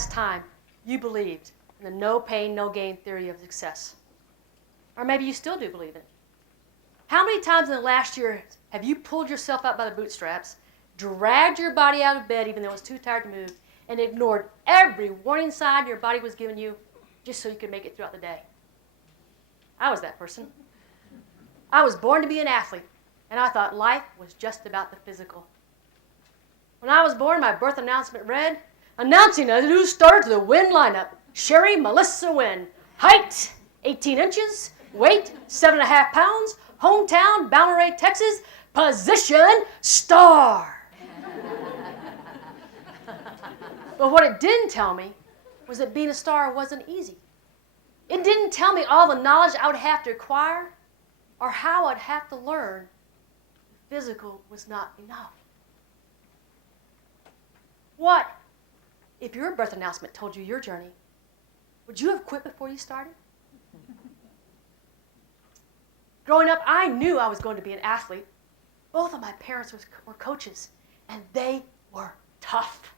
last time you believed in the no pain, no gain theory of success? Or maybe you still do believe in it. How many times in the last year have you pulled yourself out by the bootstraps, dragged your body out of bed even though it was too tired to move, and ignored every warning sign your body was giving you just so you could make it throughout the day? I was that person. I was born to be an athlete, and I thought life was just about the physical. When I was born, my birth announcement read, announcing a new starter to the Winn lineup, Sherry Melissa Winn. Height, 18 inches. Weight, 7.5 pounds. Hometown, Balleray, Texas. Position, star. But what it didn't tell me was that being a star wasn't easy. It didn't tell me all the knowledge I would have to acquire or how I'd have to learn the physical was not enough. What if your birth announcement told you your journey? Would you have quit before you started? Growing up, I knew I was going to be an athlete. Both of my parents were coaches, and they were tough.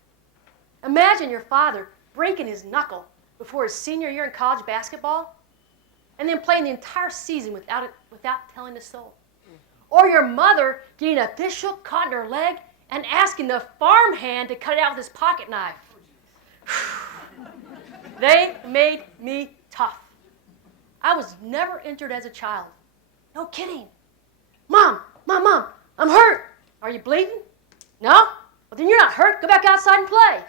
Imagine your father breaking his knuckle before his senior year in college basketball, and then playing the entire season without telling a soul. Or your mother getting a fish hook caught in her leg and asking the farmhand to cut it out with his pocket knife. They made me tough. I was never injured as a child. No kidding. Mom, I'm hurt. Are you bleeding? No? Well, then you're not hurt. Go back outside and play.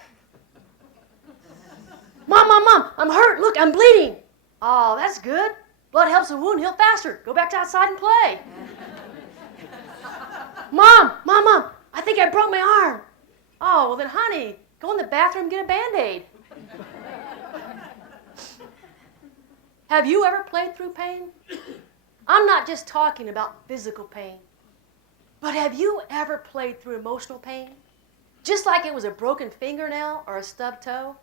Mom, I'm hurt. Look, I'm bleeding. Oh, that's good. Blood helps a wound heal faster. Go back outside and play. Mom, I think I broke my arm. Oh, well then, honey, go in the bathroom and get a Band-Aid. Have you ever played through pain? I'm not just talking about physical pain, but have you ever played through emotional pain? Just like it was a broken fingernail or a stubbed toe?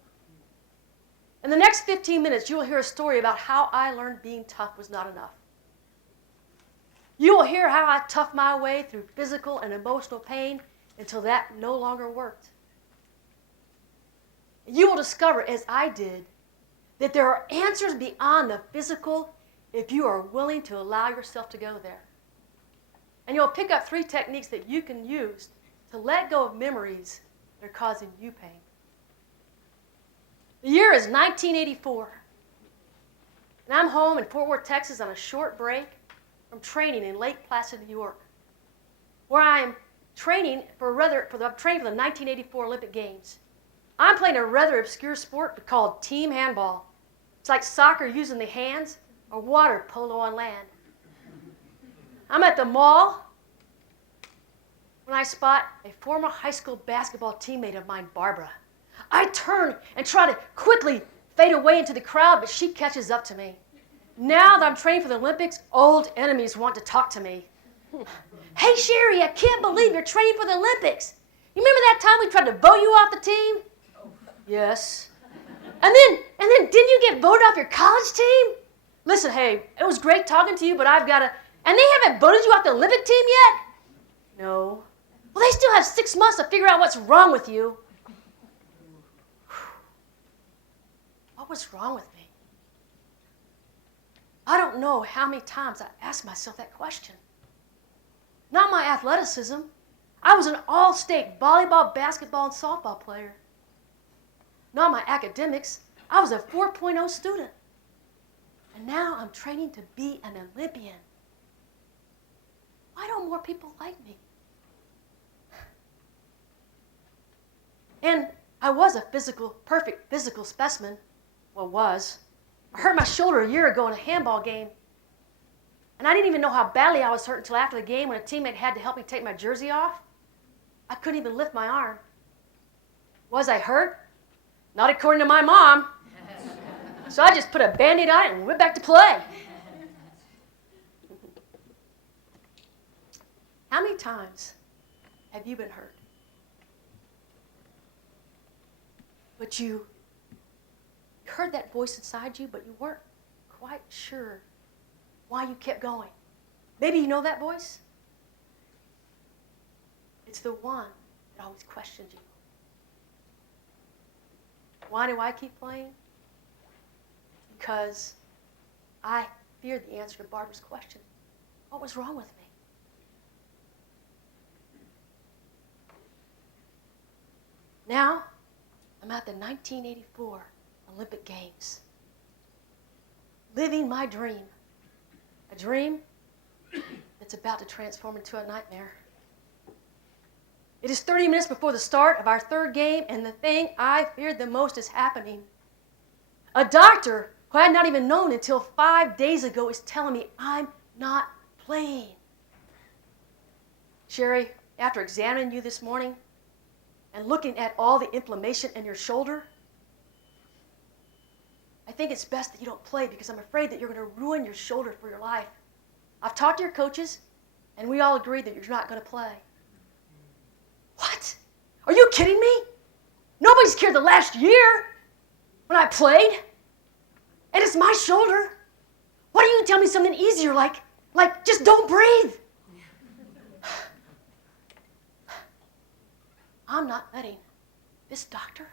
In the next 15 minutes, you will hear a story about how I learned being tough was not enough. You will hear how I toughed my way through physical and emotional pain until that no longer worked. You will discover, as I did, that there are answers beyond the physical if you are willing to allow yourself to go there. And you'll pick up 3 techniques that you can use to let go of memories that are causing you pain. The year is 1984, and I'm home in Fort Worth, Texas on a short break from training in Lake Placid, New York, where I am training for the 1984 Olympic Games. I'm playing a rather obscure sport called team handball. It's like soccer using the hands or water polo on land. I'm at the mall when I spot a former high school basketball teammate of mine, Barbara. I turn and try to quickly fade away into the crowd, but she catches up to me. Now that I'm training for the Olympics, old enemies want to talk to me. Hey, Sherry, I can't believe you're training for the Olympics. You remember that time we tried to vote you off the team? Yes. And then didn't you get voted off your college team? Listen, hey, it was great talking to you, but I've got to... And they haven't voted you off the Olympic team yet? No. Well, they still have 6 months to figure out what's wrong with you. What was wrong with me? I don't know how many times I asked myself that question. Not my athleticism. I was an all-state volleyball, basketball, and softball player. Not my academics. I was a 4.0 student. And now I'm training to be an Olympian. Why don't more people like me? And I was a perfect physical specimen. Well, was. I hurt my shoulder a year ago in a handball game. And I didn't even know how badly I was hurt until after the game when a teammate had to help me take my jersey off. I couldn't even lift my arm. Was I hurt? Not according to my mom. So I just put a Band-Aid on it and went back to play. How many times have you been hurt? But you heard that voice inside you, but you weren't quite sure why you kept going. Maybe you know that voice. It's the one that always questions you. Why do I keep playing? Because I feared the answer to Barbara's question. What was wrong with me? Now, I'm at the 1984 Olympic Games, living my dream, a dream that's about to transform into a nightmare. It is 30 minutes before the start of our third game, and the thing I feared the most is happening. A doctor who I had not even known until 5 days ago is telling me I'm not playing. Sherry, after examining you this morning and looking at all the inflammation in your shoulder, I think it's best that you don't play because I'm afraid that you're going to ruin your shoulder for your life. I've talked to your coaches, and we all agree that you're not going to play. What? Are you kidding me? Nobody's cared the last year when I played, and it's my shoulder. Why don't you tell me something easier, like just don't breathe? I'm not letting this doctor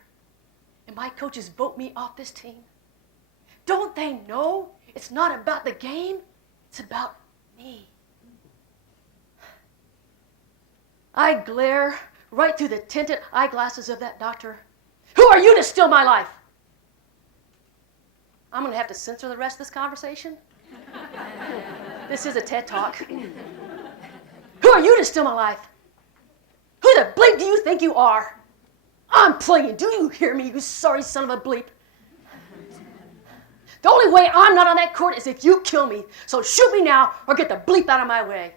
and my coaches vote me off this team. Don't they know it's not about the game? It's about me. I glare right through the tinted eyeglasses of that doctor. Who are you to steal my life? I'm going to have to censor the rest of this conversation. This is a TED Talk. Who are you to steal my life? Who the bleep do you think you are? I'm playing. Do you hear me, you sorry son of a bleep? The only way I'm not on that court is if you kill me. So shoot me now or get the bleep out of my way.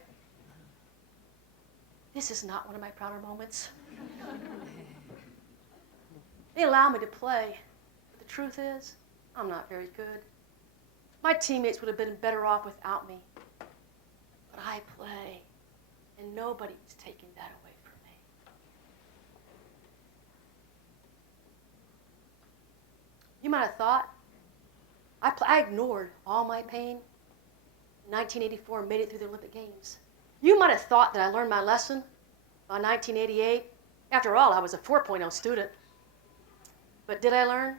This is not one of my prouder moments. They allow me to play, but the truth is, I'm not very good. My teammates would have been better off without me. But I play, and nobody's taking that away from me. You might have thought I ignored all my pain. In 1984, made it through the Olympic Games. You might have thought that I learned my lesson by 1988. After all, I was a 4.0 student. But did I learn?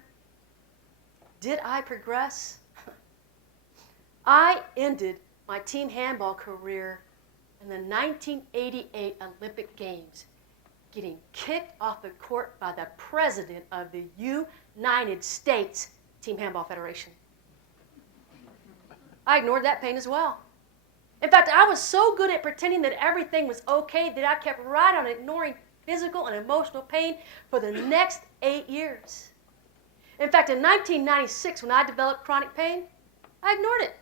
Did I progress? I ended my team handball career in the 1988 Olympic Games, getting kicked off the court by the president of the United States Team Handball Federation. I ignored that pain as well. In fact, I was so good at pretending that everything was okay that I kept right on ignoring physical and emotional pain for the next 8 years. In fact, in 1996, when I developed chronic pain, I ignored it.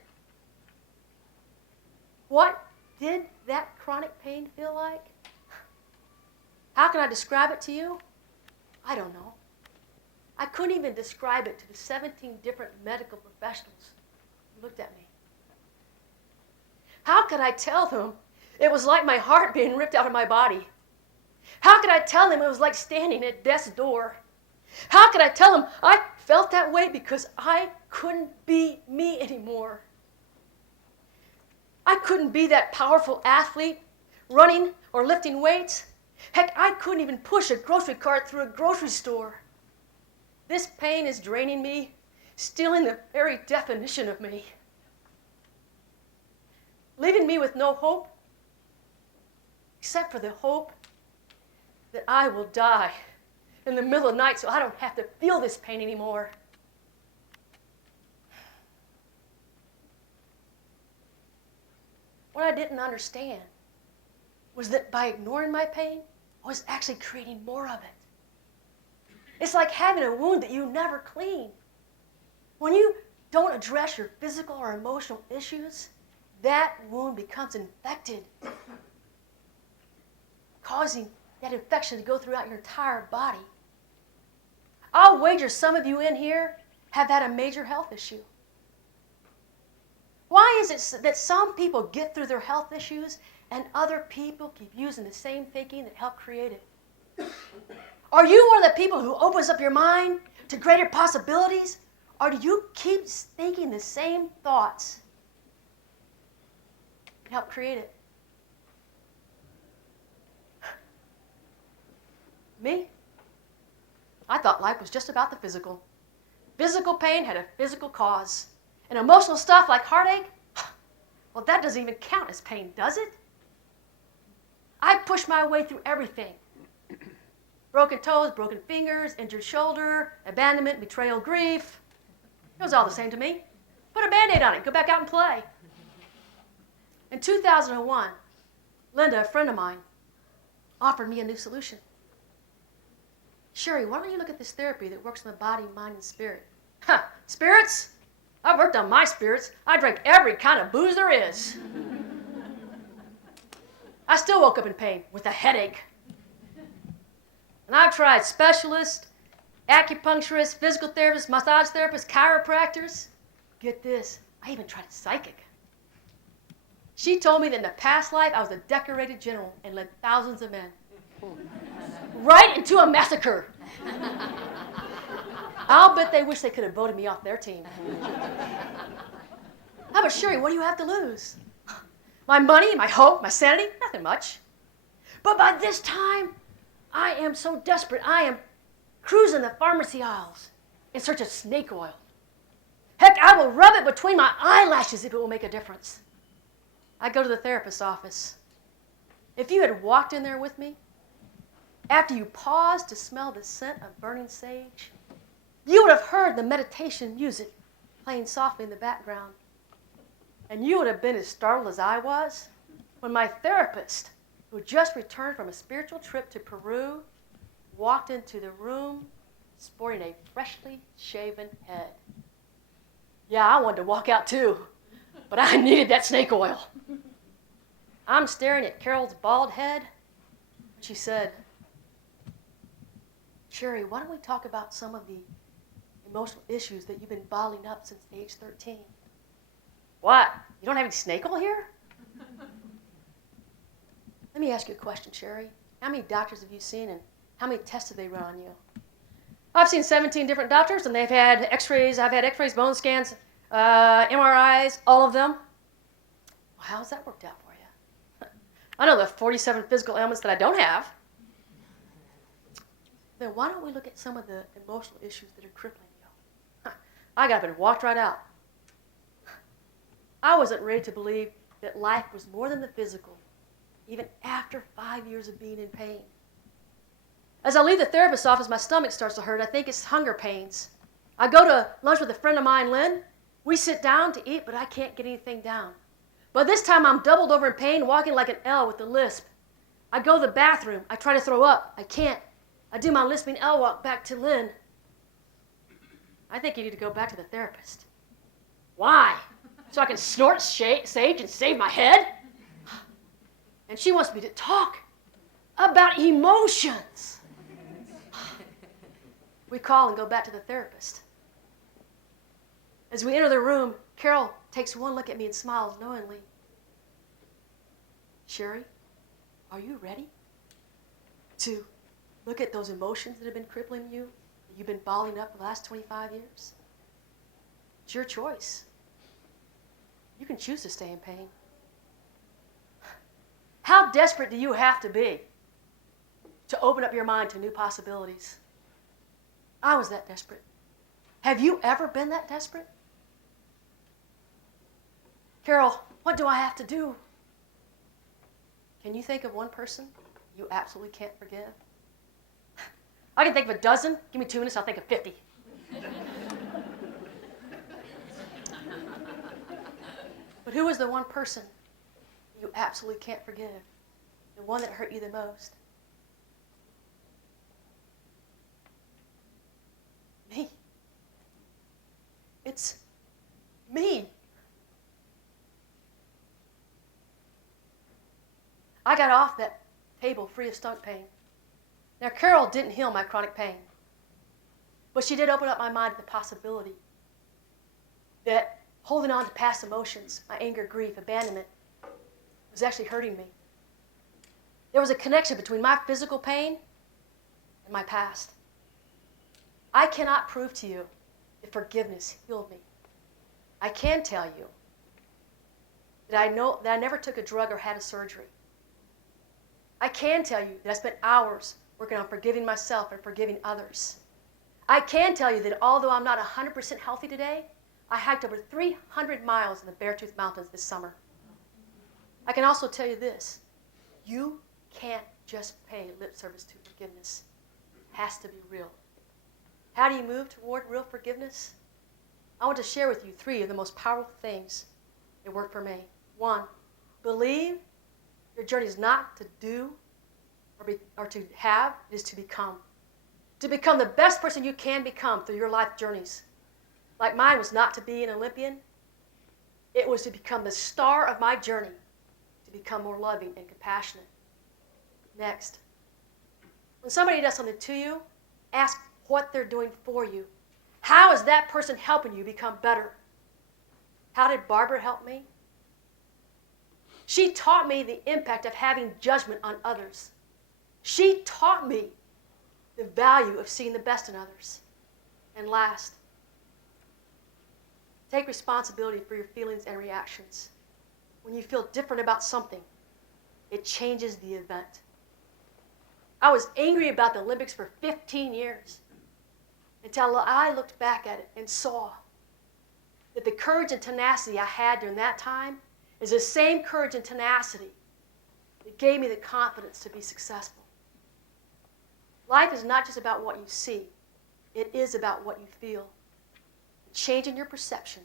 What did that chronic pain feel like? How can I describe it to you? I don't know. I couldn't even describe it to the 17 different medical professionals who looked at me. How could I tell them it was like my heart being ripped out of my body? How could I tell them it was like standing at death's door? How could I tell them I felt that way because I couldn't be me anymore? I couldn't be that powerful athlete running or lifting weights. Heck, I couldn't even push a grocery cart through a grocery store. This pain is draining me, stealing the very definition of me, leaving me with no hope, except for the hope that I will die in the middle of the night so I don't have to feel this pain anymore. What I didn't understand was that by ignoring my pain, I was actually creating more of it. It's like having a wound that you never clean. When you don't address your physical or emotional issues, that wound becomes infected, causing that infection to go throughout your entire body. I'll wager some of you in here have had a major health issue. Why is it that some people get through their health issues and other people keep using the same thinking that helped create it? Are you one of the people who opens up your mind to greater possibilities, or do you keep thinking the same thoughts that helped create it? Me? I thought life was just about the physical. Physical pain had a physical cause. And emotional stuff like heartache, well, that doesn't even count as pain, does it? I pushed my way through everything. Broken toes, broken fingers, injured shoulder, abandonment, betrayal, grief. It was all the same to me. Put a Band-Aid on it, go back out and play. In 2001, Linda, a friend of mine, offered me a new solution. Sherry, why don't you look at this therapy that works on the body, mind, and spirit? Huh, spirits? I've worked on my spirits. I drank every kind of booze there is. I still woke up in pain with a headache. And I've tried specialists, acupuncturists, physical therapists, massage therapists, chiropractors. Get this, I even tried a psychic. She told me that in a past life I was a decorated general and led thousands of men right into a massacre. I'll bet they wish they could have voted me off their team. How about Sherry, what do you have to lose? My money, my hope, my sanity? Nothing much. But by this time, I am so desperate, I am cruising the pharmacy aisles in search of snake oil. Heck, I will rub it between my eyelashes if it will make a difference. I go to the therapist's office. If you had walked in there with me, after you paused to smell the scent of burning sage, you would have heard the meditation music playing softly in the background. And you would have been as startled as I was when my therapist, who had just returned from a spiritual trip to Peru, walked into the room sporting a freshly shaven head. Yeah, I wanted to walk out too, but I needed that snake oil. I'm staring at Carol's bald head. She said, Sherry, why don't we talk about some of the emotional issues that you've been bottling up since age 13? What? You don't have any snake oil here? Let me ask you a question, Sherry. How many doctors have you seen and how many tests have they run on you? I've seen 17 different doctors and they've had x-rays. I've had x-rays, bone scans, MRIs, all of them. Well, how's that worked out for you? I know the 47 physical ailments that I don't have. Then why don't we look at some of the emotional issues that are crippling you? I got up and walked right out. I wasn't ready to believe that life was more than the physical, even after 5 years of being in pain. As I leave the therapist's office, my stomach starts to hurt. I think it's hunger pains. I go to lunch with a friend of mine, Winn. We sit down to eat, but I can't get anything down. But this time I'm doubled over in pain, walking like an L with a lisp. I go to the bathroom. I try to throw up. I can't. I do my lisping L walk back to Lynn. I think you need to go back to the therapist. Why? So I can snort sage and save my head? And she wants me to talk about emotions. We call and go back to the therapist. As we enter the room, Carol takes one look at me and smiles knowingly. Sherry, are you ready to look at those emotions that have been crippling you, that you've been bottling up for the last 25 years? It's your choice. You can choose to stay in pain. How desperate do you have to be to open up your mind to new possibilities? I was that desperate. Have you ever been that desperate? Carol, what do I have to do? Can you think of one person you absolutely can't forgive? I can think of a dozen. Give me 2 minutes, I'll think of 50. But who is the one person you absolutely can't forgive? The one that hurt you the most? Me. It's me. I got off that table free of stomach pain. Now, Carol didn't heal my chronic pain, but she did open up my mind to the possibility that holding on to past emotions, my anger, grief, abandonment, was actually hurting me. There was a connection between my physical pain and my past. I cannot prove to you that forgiveness healed me. I can tell you that I never took a drug or had a surgery. I can tell you that I spent hours working on forgiving myself and forgiving others. I can tell you that although I'm not 100% healthy today, I hiked over 300 miles in the Beartooth Mountains this summer. I can also tell you this. You can't just pay lip service to forgiveness. It has to be real. How do you move toward real forgiveness? I want to share with you 3 of the most powerful things that work for me. 1, believe your journey is not to do or to have, it is to become. To become the best person you can become through your life journeys. Like mine was not to be an Olympian. It was to become the star of my journey, to become more loving and compassionate. Next, when somebody does something to you, ask what they're doing for you. How is that person helping you become better? How did Barbara help me? She taught me the impact of having judgment on others. She taught me the value of seeing the best in others. And last, take responsibility for your feelings and reactions. When you feel different about something, it changes the event. I was angry about the Olympics for 15 years until I looked back at it and saw that the courage and tenacity I had during that time is the same courage and tenacity that gave me the confidence to be successful. Life is not just about what you see. It is about what you feel. Changing your perception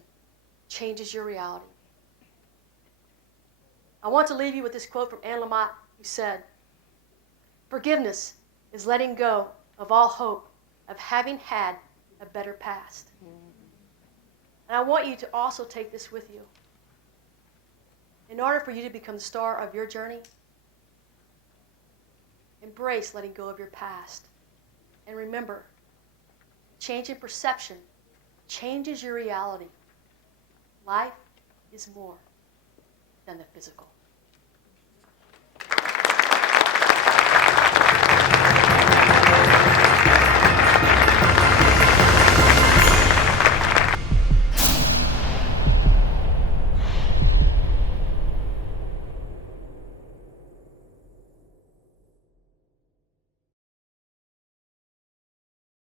changes your reality. I want to leave you with this quote from Anne Lamott, who said, "Forgiveness is letting go of all hope of having had a better past." And I want you to also take this with you. In order for you to become the star of your journey, embrace letting go of your past. And remember, change in perception changes your reality. Life is more than the physical.